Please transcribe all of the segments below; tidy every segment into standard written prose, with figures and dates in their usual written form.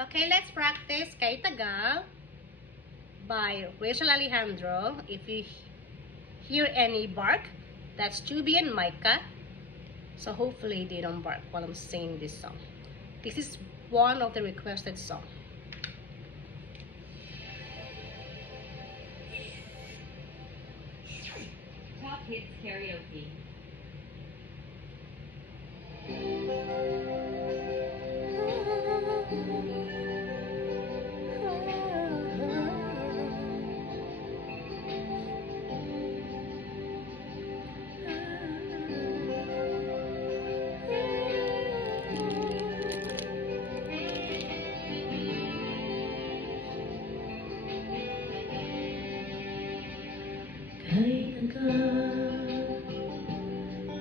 Okay, let's practice Kay Tagal by Rachel Alejandro. If you hear any bark, that's Chubby and Micah. So hopefully they don't bark while I'm singing this song. This is one of the requested songs. Top Hits Karaoke.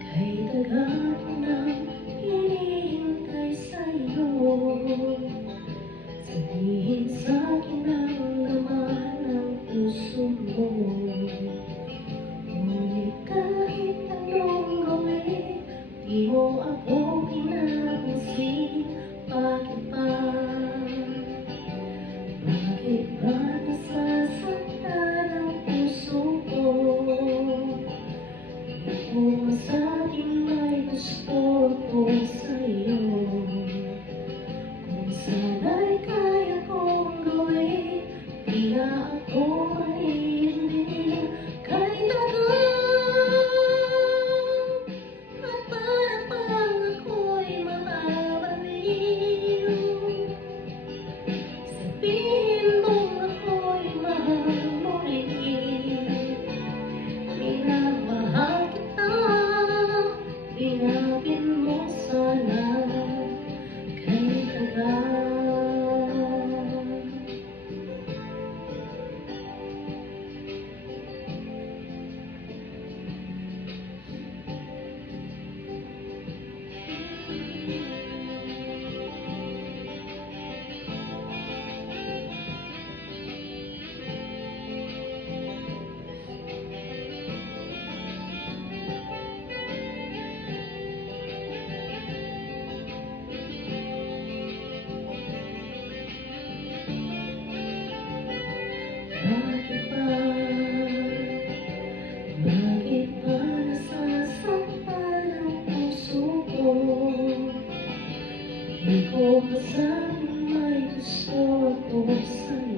Kay tagal ko nang hinihintay sa'yo. Sabihin sa'kin ang laman ng puso mo. Ngunit kahit anong gawin, di mo ako pinapansin. Bakit ba? Bakit ba nasasaktan ang puso ko? Kung masabing may gusto ko sa'yo, kung sana'y kaya kong gawin, di na ako mahihiling. Kay tagal at para bang ako'y mamamaliw. Sabihin mong ako'y mahal mo rin. Minamahal kita, binapin mo sana. Kay tagal. Bakit ba nasasaktan ang puso ko? Di ko masabing may gusto ko sa'yo.